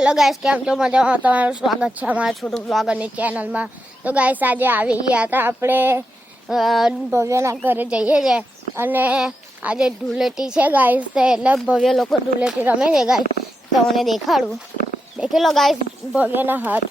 Hello guys, કેમ છો? મજામાં? તમારું સ્વાગત છે અમારા છોટું બ્લોગરની ચેનલમાં। તો ગાઈસ આજે આવી ગયા હતા આપણે ભવ્યના ઘરે જઈએ છે અને આજે ધૂળેટી છે ગાઈસ, તો એટલે ભવ્ય લોકો ધૂળેટી રમે છે ગાઈસ। તો મને દેખાડું, દેખી લો ગાઈસ ભવ્યના હાથ,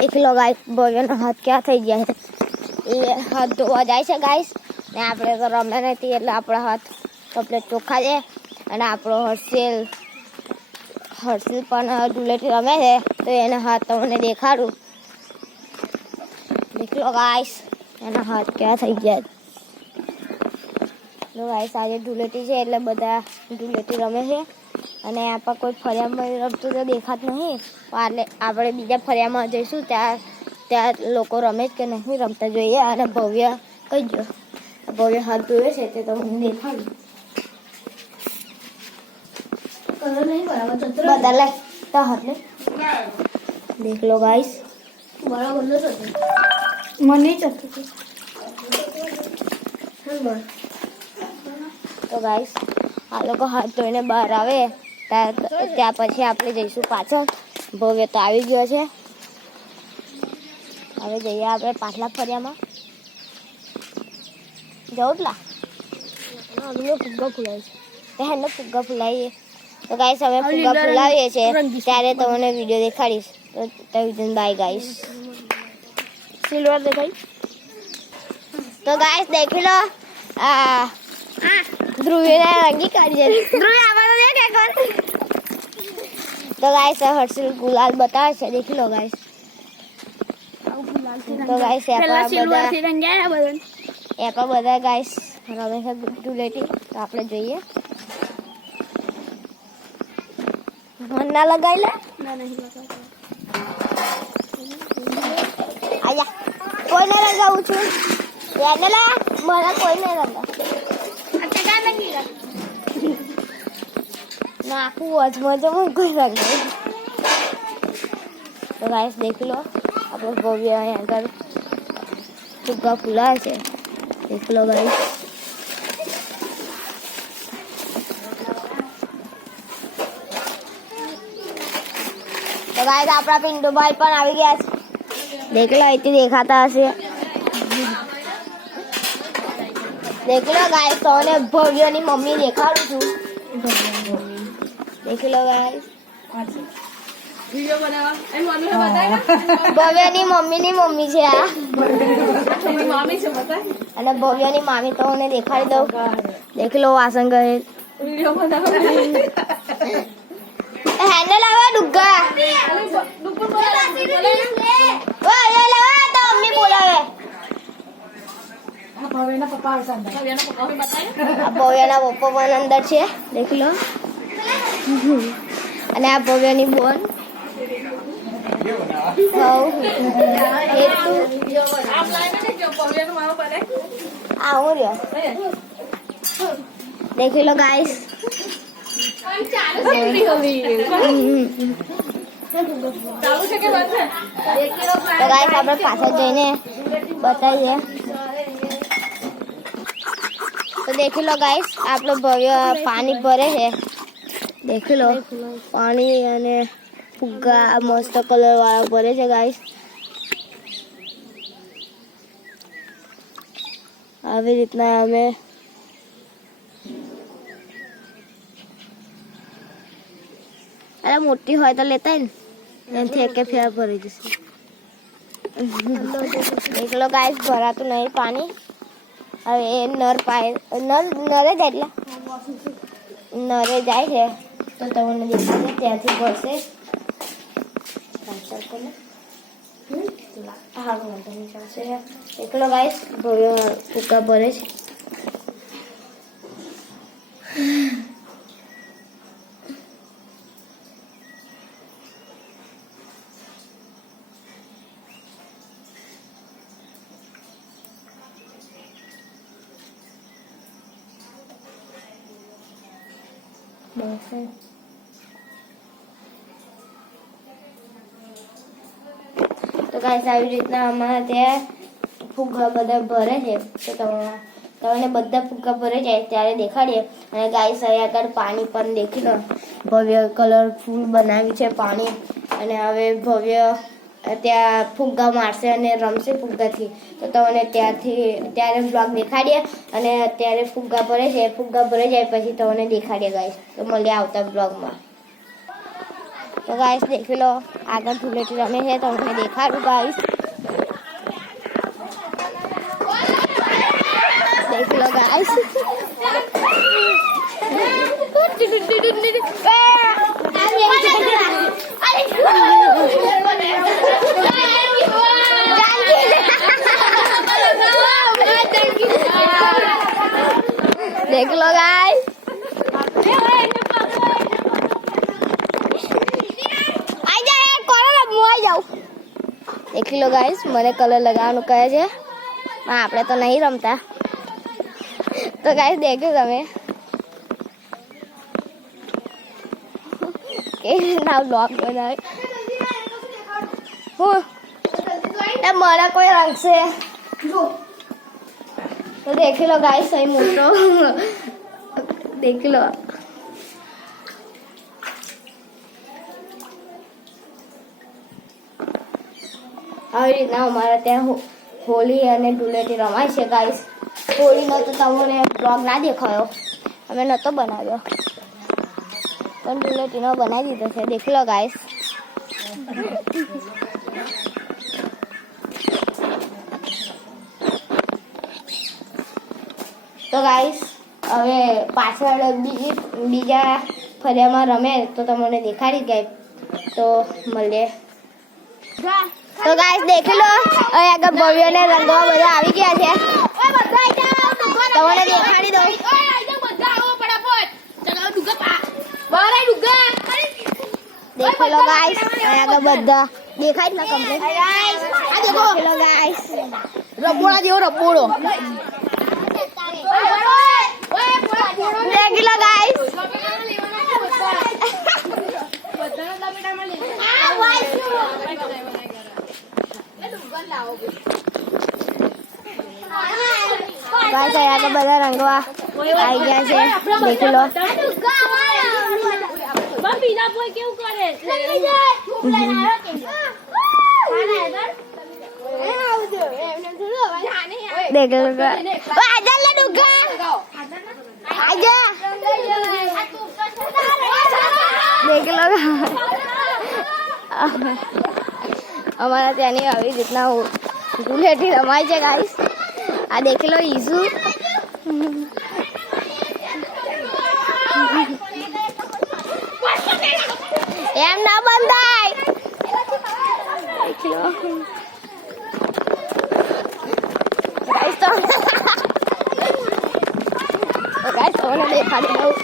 દેખી લો ગાઈસ ભવ્યના હાથ ક્યાં થઈ ગયા છે। એ હાથ ધોવા જાય છે ગાઈસ ને આપણે તો રમે નથી એટલે આપણા હાથ કમ્પ્લીટ ચોખ્ખા છે। અને આપણો હર્ષિલ પણ ધૂળેટી રમે છે તો એના હાથ તમને દેખાડું, દેખી લો ગાઈસ એના હાથ ક્યાં થઈ ગયા। તો ગાઈસ આજે ધૂળેટી છે એટલે બધા ધૂળેટી રમે છે અને આપણે કોઈ ફળિયામાં રમતું તો દેખાતું નહીં, એટલે આપણે બીજા ફળિયામાં જઈશું ત્યાં લોકો રમે કે નહીં રમતા જોઈએ। અને ભવ્ય કઈ ગયો, ભવ્ય હાથ ધોવે છે તે તમને દેખાડું, बदल देख लो गाइस बराबर मन तो गाइस आ लोग हाथ धोઈને બહાર આવે ત્યાં પછી આપણે જઈશું પાછળ। ભવ્ય તો આવી ગયો છે, હવે જઈએ આપણે પાછલા ફળિયામાં। જવું પેલા ફુગ્ગા ફૂલાય છે, એને ફુગ્ગા ફૂલાઈએ। तो गाइस हमें फुग्गा फुलावे छे त्यारे तमने वीडियो देखाड़ीश। तो बाय गाइस, सिल्वर देखाई। तो गाइस देख लो ध्रुवी ने रंगी काढ़ी है, ध्रुवी आवाज देख एक बार। तो गाइस हर्षिल गुलाल बतावे छे, देख लो गाइस। तो गाइस यहाँ पर बधा गाइस रमे छे धूळेटी, तो आपणे જોઈએ। मन ना लगाई ले ना नहीं लगा आया कोई नहीं लगाऊ छु याने ला मला कोई नहीं लगा अच्छा का नहीं लगा ना को आज मजे में कोई लगा। तो गाइस देख लो આપણે ભવ્ય यहाँ पर फुग्गा फुला છે, देख लो गाइस। तो गाइस આપણા પિન્ટુ ભાઈ પણ આવી ગયા છે, દેખ લો અહીંથી દેખાતા હશે। દેખ લો ગાઈસ તોને ભવ્યની મમ્મી દેખાડું છું, દેખ લો ગાઈસ વિડિયો બનાવવા એમ મમ્મીને બતાય ભવ્યની મમ્મીની મમ્મી છે આ મામી છે બતાય। અને ભવ્યની મામી તોને દેખાડી દઉં, દેખ લો વાસણ કરે વિડિયો બનાવવા हैंडल लगा डुग्गा डुग्गा बोला वो ये लगा तो मम्मी बोला है भव्यना पप्पा अंदर, भव्यना पप्पा भी बताए भव्यना पप्पा पण अंदर છે, देख लो। અને આ ભવ્યની બોન હાઉ એ તું આપ લાઈને ને જો ભવ્યનો મારો પડે આ હું રહ્યો, देख लो गाइस। तो गाइस આપણે પાછળ જઈને બતાવીએ। तो देख लो गाइस આપણો ભવ્ય પાણી ભરે છે, देख लो પાણી અને ફુગ્ગા મસ્ત કલર વાળા ભરે છે ગાइस। આવી રીતના અમે अरे मोटी हो तो लेता है के फेर भरी जैसे। देख लो गाइस भरा तो नहीं पानी, अरे ये नर पाए नरे जाए नरे जाए है तो तमने देखा है त्याथी भरसे देख लो गाइस फुग्गा भरे छे। तो गाइस આવી રીતના અમારા ત્યાં ફુગ્ગા બધા ભરે છે, તો તમને બધા ફુગ્ગા ભરે જાય ત્યારે દેખાડીએ। અને ગાઈસ અહીં આગળ પાણી પણ દેખી લો, ભવ્ય કલરફુલ બનાવ્યું છે પાણી. અને હવે ભવ્ય ત્યાં ફુગ્ગા મારશે અને રમશે ફુગ્ગાથી. તો તમને ત્યારે બ્લોગ દેખાડીએ. અને અત્યારે ફુગ્ગા ભરે છે, ફુગ્ગા ભરે જાય પછી તમને દેખાડીએ ગાઈસ. તો મળીએ આવતા બ્લોગમાં. તો ગાઈસ દેખી લો આગળ ધૂળેટી રમે છે, તમને દેખાડું ગાઈસ. દેખ લો ગાઈસ. देख लो गाइस. देख लो गाइस મને કલર લગાવવાનું કહે છે. આપણે તો નહીં રમતા. તો ગાઈસ દેખો તમે કે ના બ્લોગ બનાવે હું મારા કોઈ રંગશે. તો દેખી લો ગાઈસ સહી મોટો દેખ લો. આવી રીતના અમારા ત્યાં હોળી અને ધૂળેટી રમાય છે ગાઈસ. હોળીનો તો તમને બ્લોગ ના દેખાયો, અમે નહોતો બનાવ્યો, પણ ધૂળેટીનો બનાવી દીધો છે. દેખી લો ગાઈસ. તો ગાઈસ હવે પાછળ બીજા ફળિયામાં રમે તો તમને દેખાડી ગાય. તો મળીએ. તો ગાઈસ દેખી લો હવે આગળ ભવ્યને રંગવા બધા આવી ગયા છે. તમને દેખાડી દઉં. દેખી લો ગાઈસ આગળ બધા દેખાય જ ના કમ્પ્લીટ. દેખી લો ગાઈસ રબોડા જેવો રબોડો. દેખી લો ગાઈસ. गाइस यहाँ બધા રંગવા આવી ગયા છે. દેખી લો. देख लो आजा ले डुगा आजा. देख लो हमारा त्यानी આવી રીતના ધૂળેટી રમાય છે ગાઈસ. આ દેખી લો ઈઝુ. એમ ના બંધાય. દેખી લો ગાઈસ. તો ગાઈસ તમને દેખાડી દઉં.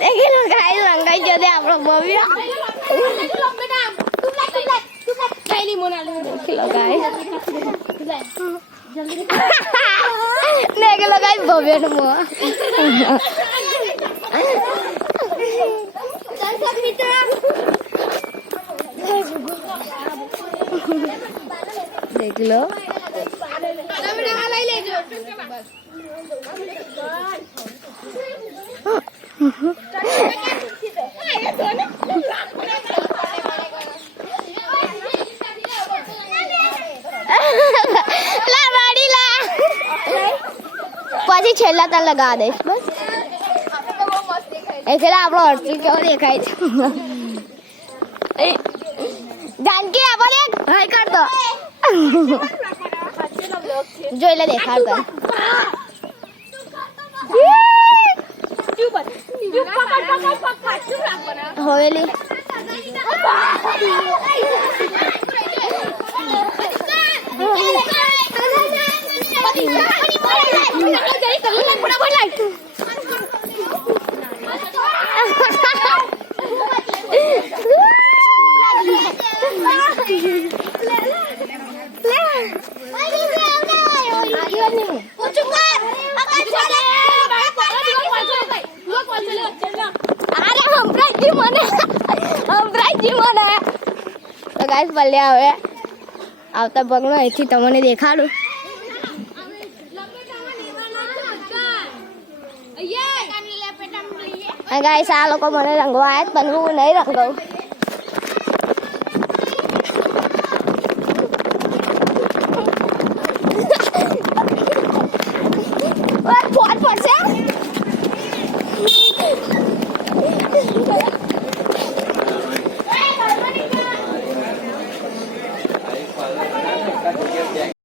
દેખી લો ગાઈસ રંગાઈ ગયો છે આપણો ભવ્ય. देख लो गाइस. देख लो गाइस भव्य नो मुंह. देख लो પછી છેલ્લા તાર લગા દઈશ બસ. એટલે આપણો હર્ષિલ કેવો દેખાય છે. જાનકી આપણે હાય કર દો. જો એટલે દેખાડ કર. હવેલી તો ગાઈસ ભલ્યા હવે આવતા પગનો અહીંથી તમને દેખાડું. અને ગાઈસ આ લોકો મને રંગવા આવ્યા પણ હું નહીં રંગાવું. ફોન પડશે.